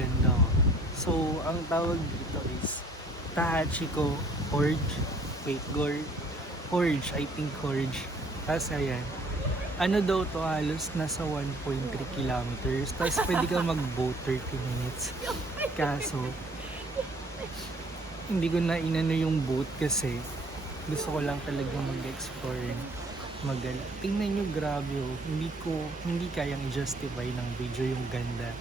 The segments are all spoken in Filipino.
ganda. So, ang tawag dito is Tahachiko Forge. Wait, Forge. I think Forge. Tapos ayan. Ano daw to, halos nasa 1.3 kilometers. Tapos pwede ka mag-boat 30 minutes. Kaso, hindi ko na inano yung boat kasi gusto ko lang talaga mag-explore. Tingnan nyo, grabe oh. Hindi kayang i-justify ng video yung ganda.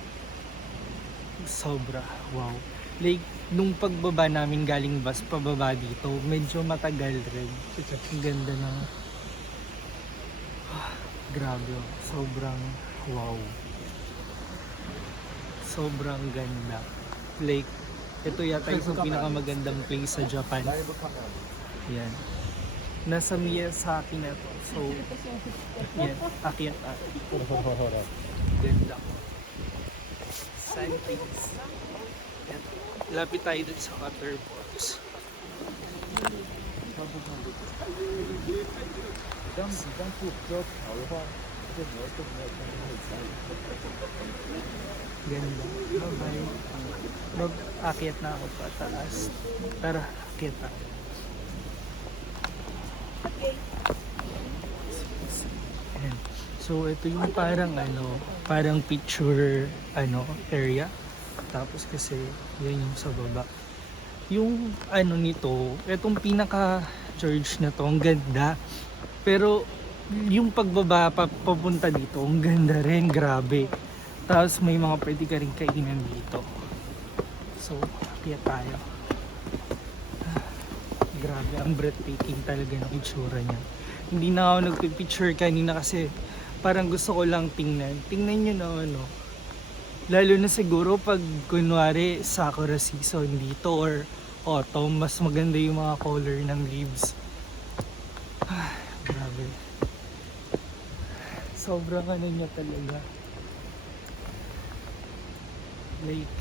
Sobra, wow. Like, nung pagbaba namin galing bus pababa dito, medyo matagal rin. Ang ganda ng grabe oh. Sobrang wow. Sobrang ganda. Like, ito yata yung pinakamagandang place sa Japan. Yan. Nasa Miyazaki na to. So, yan. Akyat. Ganda ko. Sightings. Yan. Lapit tayo dun sa waterfalls. Ganda. Bye-bye. Mag-akyat na ako pataas. Tara, akyat tayo. Ayan. So ito yung parang picture area. Tapos kasi yan yung sa baba. Yung nito, itong pinaka church na to, ang ganda. Pero yung pagbaba papunta dito, ang ganda rin, grabe. Tapos may mga pwede ka rin kainan dito. So, kaya tayo. Grabe, ang breathtaking talaga ng itsura niya. Hindi na ako nagpipicture kanina kasi parang gusto ko lang tingnan. Tingnan nyo na lalo na siguro pag kunwari sakura season dito or autumn, mas maganda yung mga color ng leaves. Grabe. Sobrang niya talaga. Like,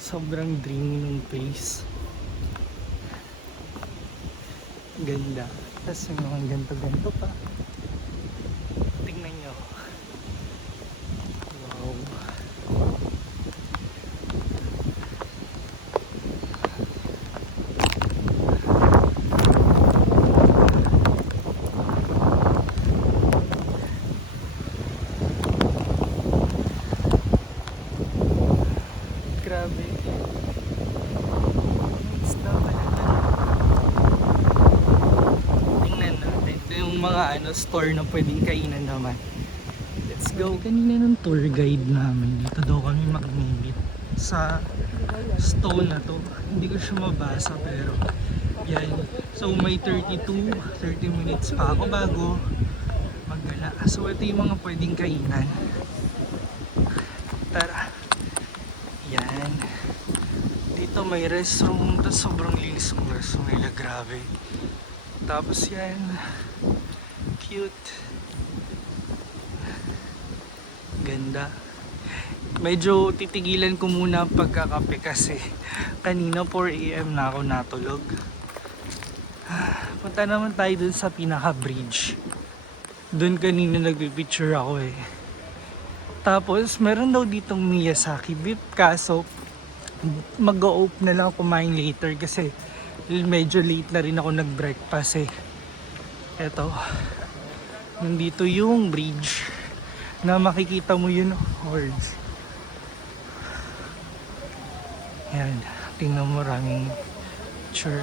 sobrang dreamy ng place. Ganda. Tapos may mga ganto-ganto pa. Tingnan nyo. Wow. Grabe. Mga store na pwedeng kainan naman. Let's go. Kanina nung tour guide namin, dito daw kami mag-meet sa stone na to. Hindi ko siya mabasa pero yan. So may 30 minutes pa ako bago maggala. So ito yung mga pwedeng kainan. Tara. Yan. Dito may restroom. Tapos sobrang linis ng restroom nila. Grabe. Tapos yan. Cute. Ganda. Medyo titigilan ko muna pagkakape kasi kanina 4 AM na ako natulog. Punta naman tayo dun sa pinaka bridge. Dun kanina nagpipicture ako eh. Tapos meron daw ditong Miyazaki beef, kaso mag-o-open na lang kumain later kasi medyo late na rin ako nag-breakfast eh. Eto, nandito yung bridge na makikita mo yun, hordes. Yan, tingnan mo, maraming picture.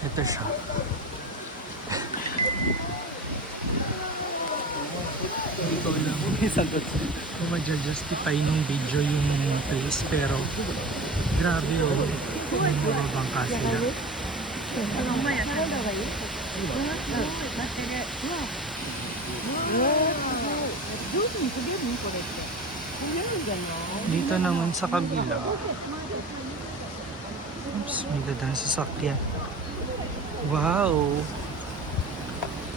Ito siya. Hindi ko alam kung ma-justify ng video yung place, pero grabe oh, may mga bangka sila. Dito naman sa kabila, oops, may dadaan sasakyan. Wow!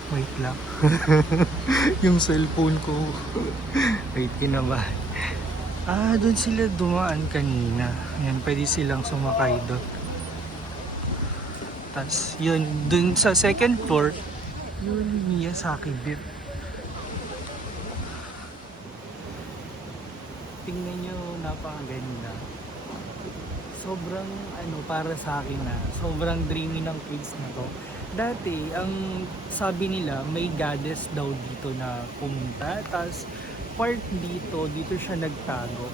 Wait lang. Yung cellphone ko. Wait, kinabahan. Doon sila dumaan kanina. Yan, pwede silang sumakay doon. Tapos, yun, doon sa second floor, yun, Miyazaki beef. tingnan nyo, napakaganda. Sobrang para sa akin sobrang dreamy ng place na to. Dati, ang sabi nila, may goddess daw dito na pumunta. Tapos, part dito siya nagtago.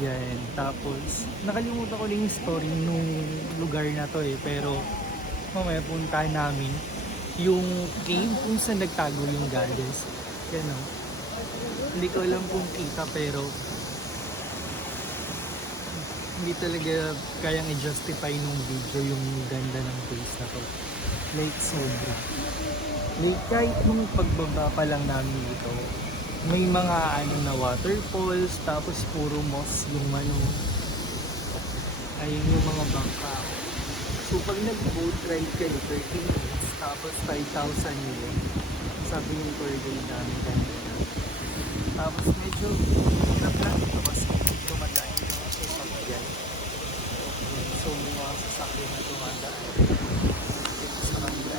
Yan. Tapos, nakalimutan ko lang yung story nung lugar na to eh. Pero, mamaya puntahan namin yung cave kung saan nagtago yung goddess. Yan o. Hindi ko alam kung kita pero hindi talaga kayang i-justify nung video yung ganda ng place na to. Like sobra. Like kahit nung pagbaba pa lang namin dito, may mga na waterfalls, tapos puro moss yung ayun yung mga bangka. So pag nag-boat ride kayo, 30 minutes, tapos 5,000 yun. Sabi yung tour guide namin kanina. Tapos medyo hirap lang ito kasi dumadaan yung mga sasakyan. So may mga sasakyan na dumadaan. Ito sa kanila.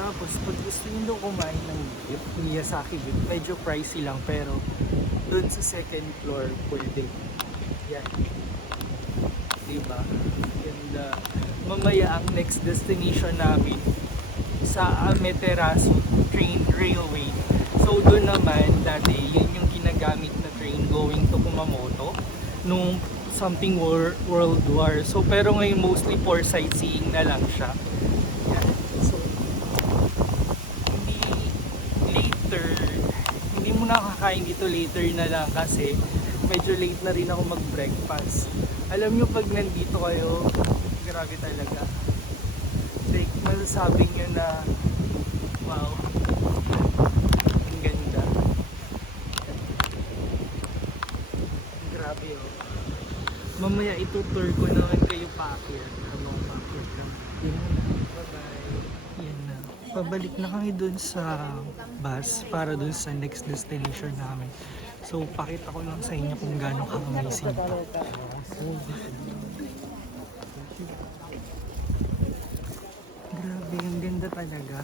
Tapos pag gusto nyo kumain ng beef, Miyazaki beef, medyo pricey lang pero dun sa second floor pwede. Yan. Diba? And mamaya ang next destination namin sa Amaterasu train railway. So doon naman dati yun yung ginagamit na train going to Kumamoto nung something World War. So pero ngayon mostly for sightseeing na lang siya. Yan. So hindi mo nakakain dito later na lang kasi medyo late na rin ako mag-breakfast. Alam nyo pag nandito kayo, grabe talaga. Like, masasabi nyo na, wow, ang ganda. Grabe oh. Mamaya itutour ko naman kayo paakyat. Habang paakyat ka. Yan na. Bye-bye. Yan na. Pabalik na kami dun sa bus para dun sa next destination namin. So, pakita ko lang sa inyo kung gaano ka-amazing pa. Grabe, ang ganda talaga.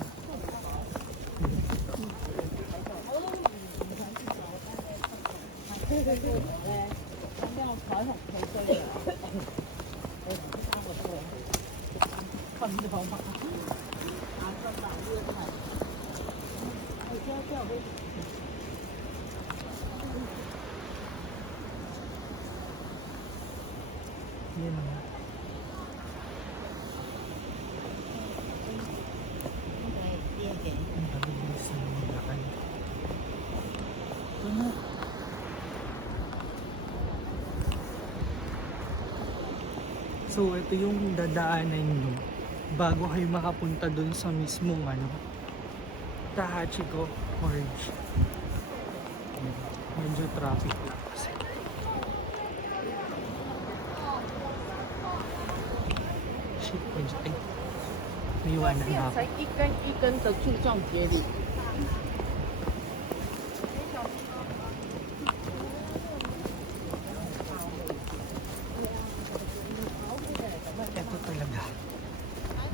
Yan na. Ang pabilis na maglakad. Ito na. So, ito yung dadaanan nyo bago kayo makapunta dun sa mismong Tahachiko Gorge. Medyo traffic lang kasi. Shit, medyo may iwanan na ako. 才一根一根的柱状节理。 Ito talaga.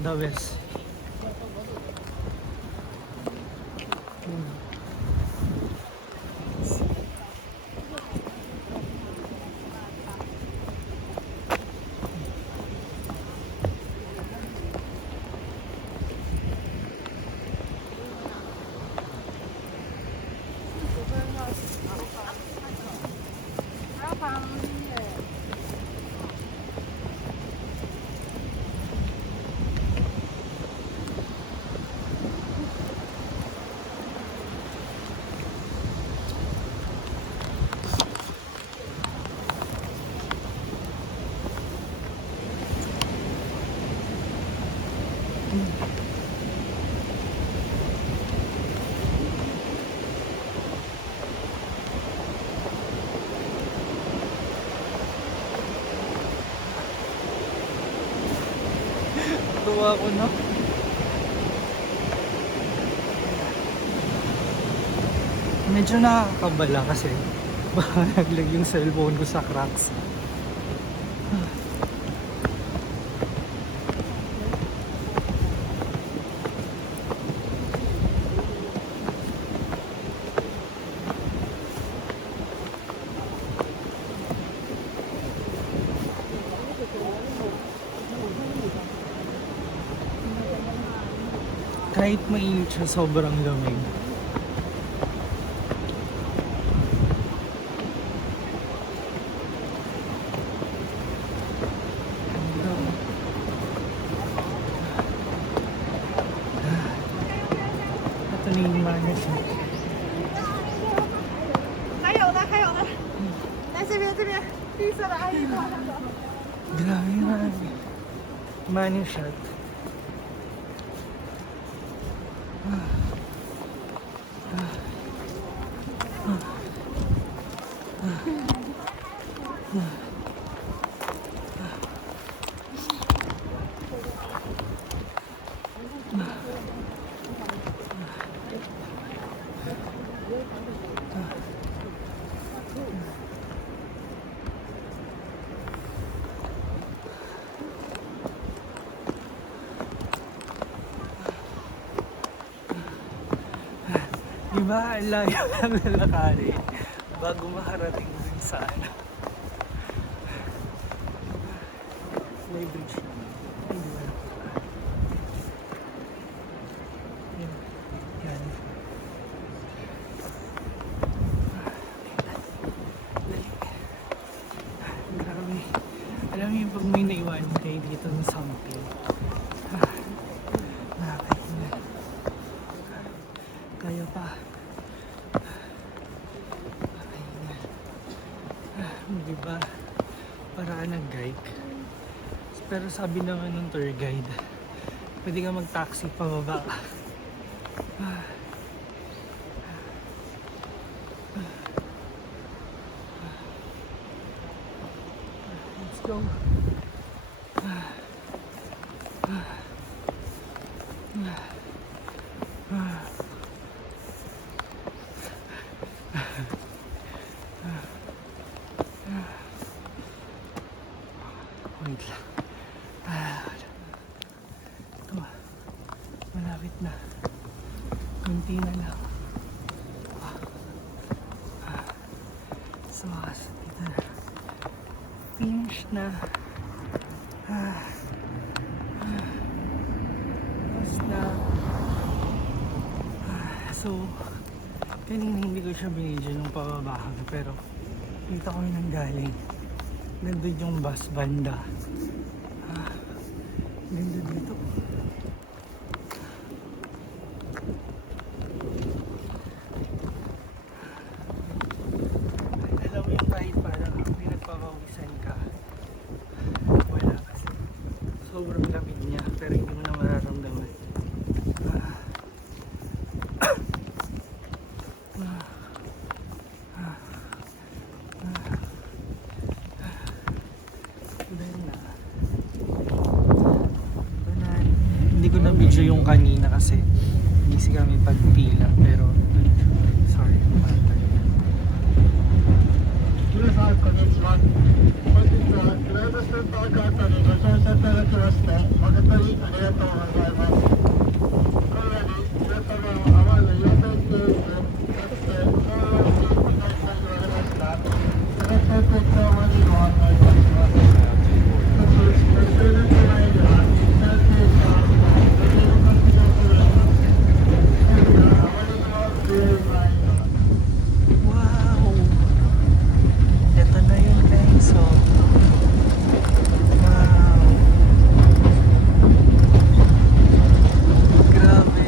The best. Tuwa ko na. Medyo nakakabala kasi baka naglag yung cellphone ko sa cracks. Kahit mainit siya, sobrang lamig. Ito na yung manas niya. 还有呢，还有呢，来这边这边，绿色的阿姨往上走。 Grabe man. Money shot. Diba, ang layo ng lalakari bago makarating dun sa ano. May bridge. Ay, di wala. Yan. Yan. Grabe. Alam mo yung pag may naiwan kayo dito ng something. Nakakahinga. Kaya pa. Diba? Paraan ng guide. Pero sabi naman ng tour guide, pwede ka mag-taxi pababa. Let's go. Wait lang. Ito. Malapit na. Kunti na lang. So, dito na. Finish na. Tapos na. So, kanina hindi ko siya binidyo nung pababa kami, pero dito kami nanggaling. Nandun yung bus banda. Ganda dito. Alam mo yung kahit parang pinagpapawisan ka, wala kasi. Sobrang lamig niya, pero hindi mo na mararamdaman. Hindi ko na video yung kanina kasi busy kami pagpila, pero sorry. 皆さんこんにちは。本日はクラウドスーパーカートにご乗車いただきまして誠にありがとうございます。今夜に皆様を淡路養成教育、そして小学校にいただきましたその商店長までご案内いたします。そして終電前には日産停車をご利用活動となります。今夜はあまりにも強い場合は Wow! Ito na yung Kenzo. Wow! Grabe!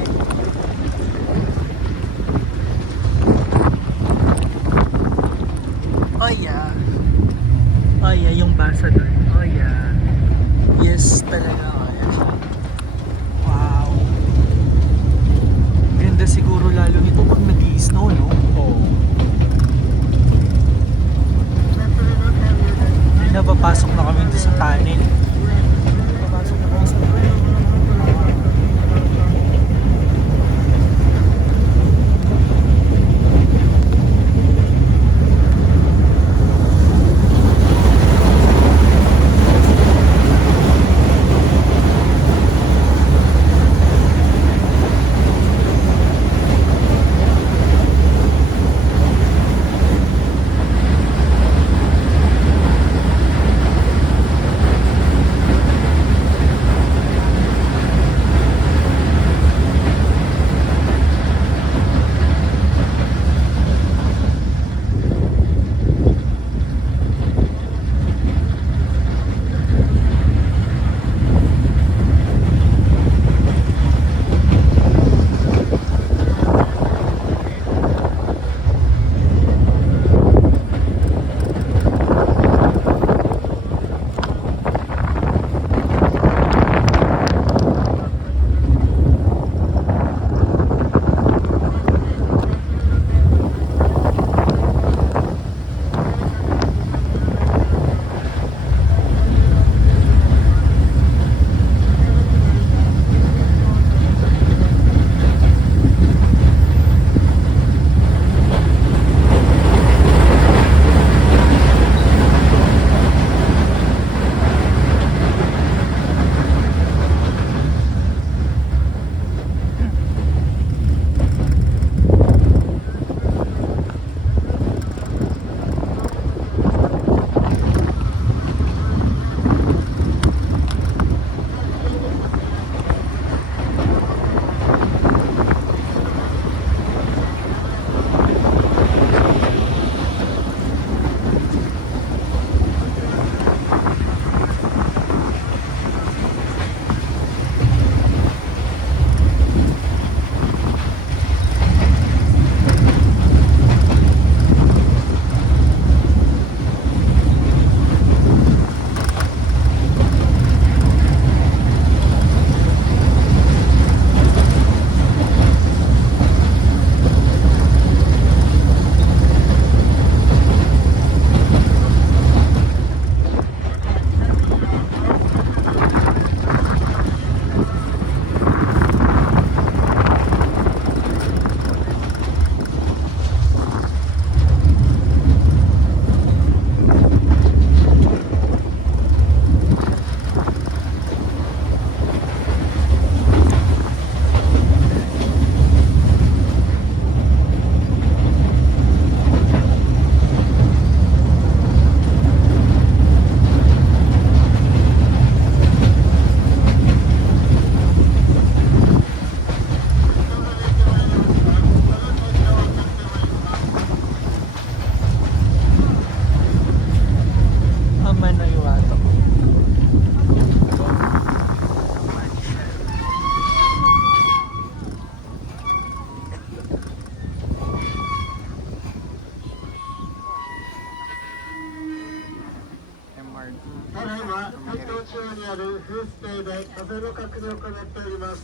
ある風景で風の確認を行っております。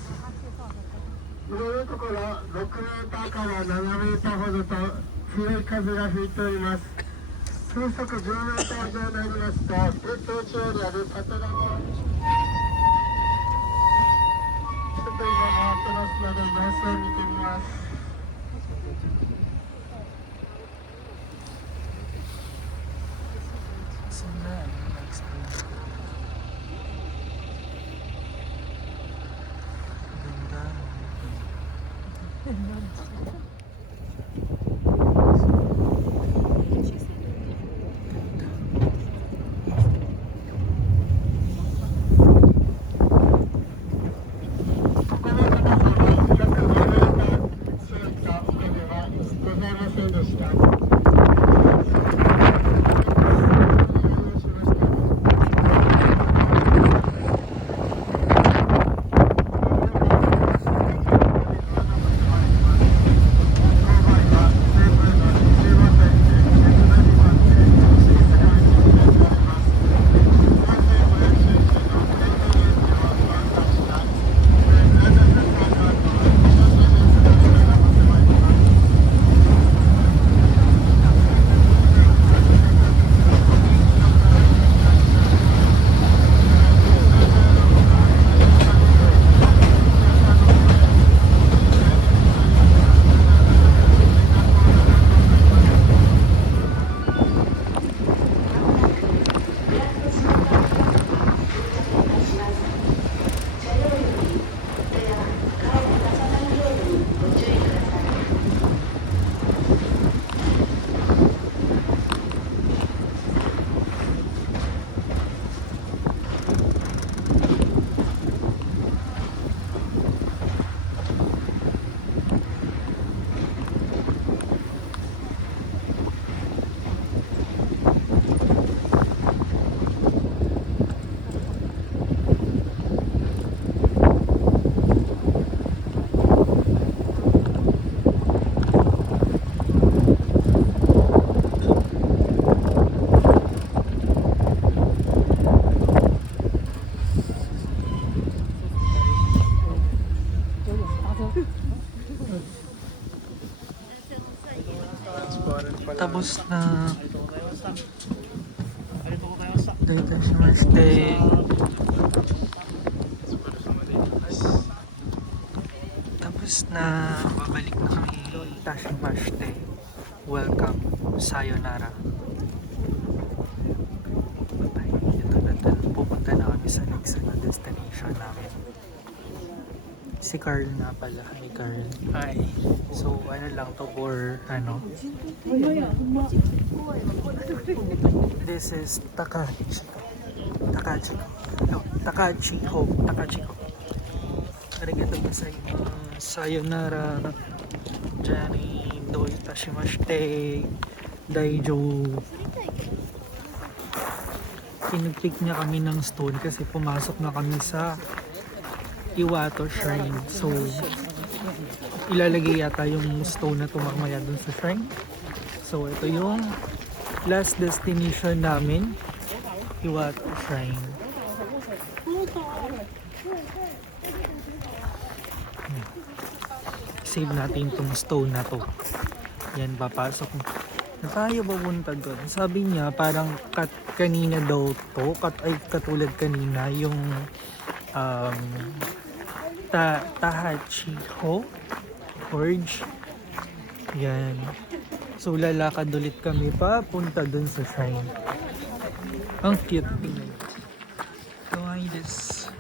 今のところ6メーターから7メーターほどと強い風が吹いております。風速10メーター以上になりますと、鉄塔地方にある縦長のちょっと今回ってますので様子を見てみます。So na, na-explain ko. Ganda. Tapos na dito shimashite. Tapos na babalik na kami Tashimashite. Welcome, sayonara. Bye. Ito na, pupunta na kami sa next na destination namin. Si Carl na pala. Hi Carl. Hi. So ano lang to for this is Takachiko. Takachiko. Arigatou gozaimasu. Sayonara. Jani do itashimashite. Daijo. Pinag-click niya kami ng stone kasi pumasok na kami sa Iwato Shrine. So, ilalagay yata yung stone na mamaya dun sa shrine. So, ito yung last destination namin. Iwato Shrine. Save natin itong stone na to. Yan, papasok. Na tayo pupunta doon. Sabi niya, parang kanina daw to. Katulad kanina, yung Tahachiko Forge. Yan. So lalakad ulit kami papunta dun sa shrine. Ang cute tingnan. Kawaii desu.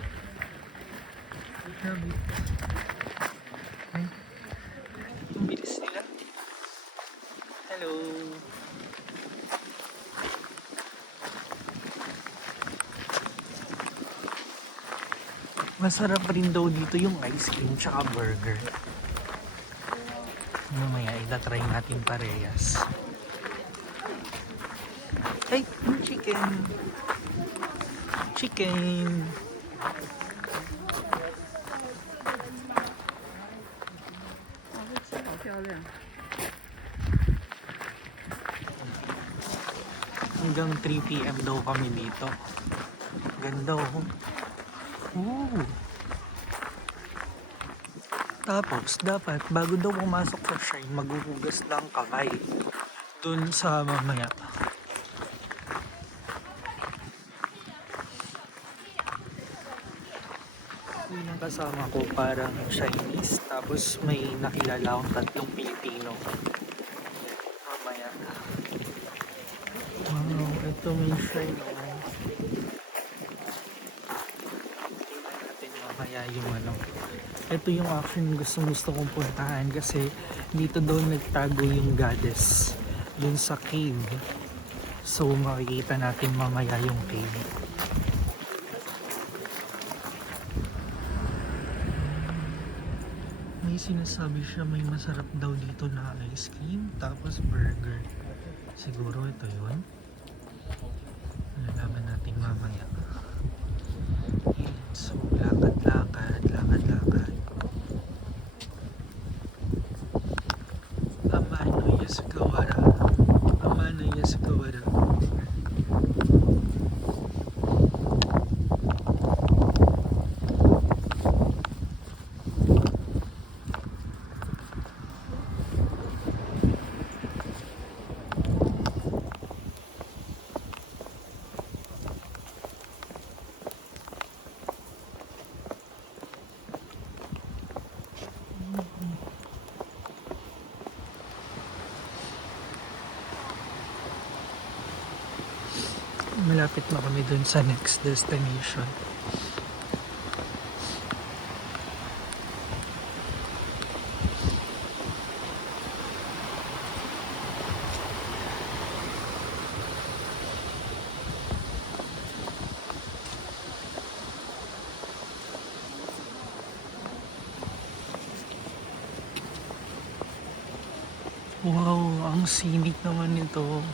Grabe. Ay. Ang bilis nila. Hello. Masarap rin daw dito yung ice cream tsaka burger. Mamaya itatry natin parehas. Ay, chicken! Chicken! Hanggang 3 PM daw kami dito. Ganda oh. Ooh. Tapos, dapat, bago daw pumasok sa shrine, maghuhugas lang kamay. Dun sa mamaya. Yun ang kasama ko, parang Chinese. Tapos may nakilala akong tatlong Pilipino. Mamaya. Wow, ito may shrine. Tingnan natin mamaya yung ano. Ito yung action gusto kong puntahan kasi dito daw nagtago yung goddess. Yun sa cave. So makikita natin mamaya yung cave. May sinasabi siya may masarap daw dito na ice cream tapos burger. Siguro ito yun. Malalaman natin mamaya. So lakad-lakad. Amano Yasukawara. Amano Yasukawara. Malapit na kami dun sa next destination. Wow, ang scenic naman nito.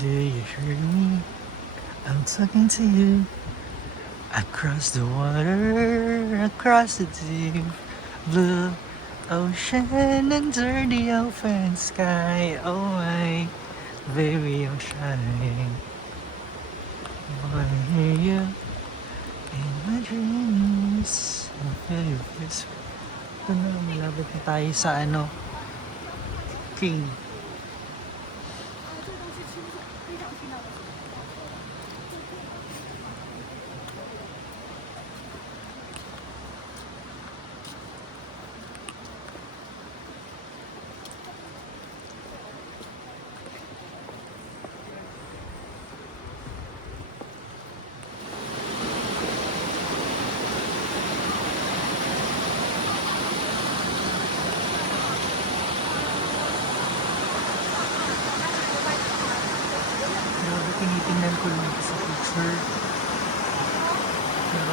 Do you hear me? I'm talking to you. Across the water, across the deep blue ocean, under the open sky. Oh my baby, I'm shining. Oh, I hear you in my dreams. I feel you whisper. Ito na, malapit na tayo sa ano, King. Grabe, tinitingnan ko lang ito sa picture. Pero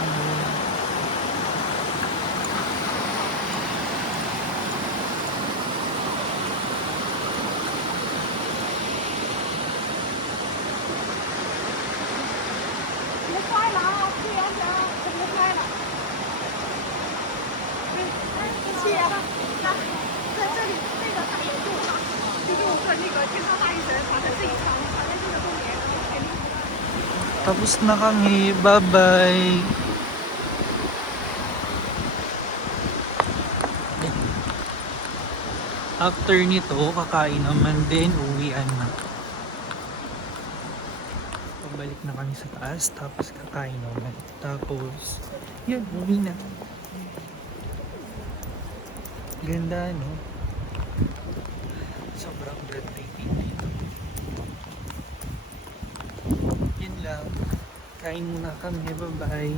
tapos na kami. Bye-bye. After nito, kakain naman din, uwian na. Pabalik na kami sa taas, tapos kakain naman. Tapos, yun, uwi na. Ganda, no? Sobrang breathtaking dito. Yun lang. Kain muna kami. Bye-bye.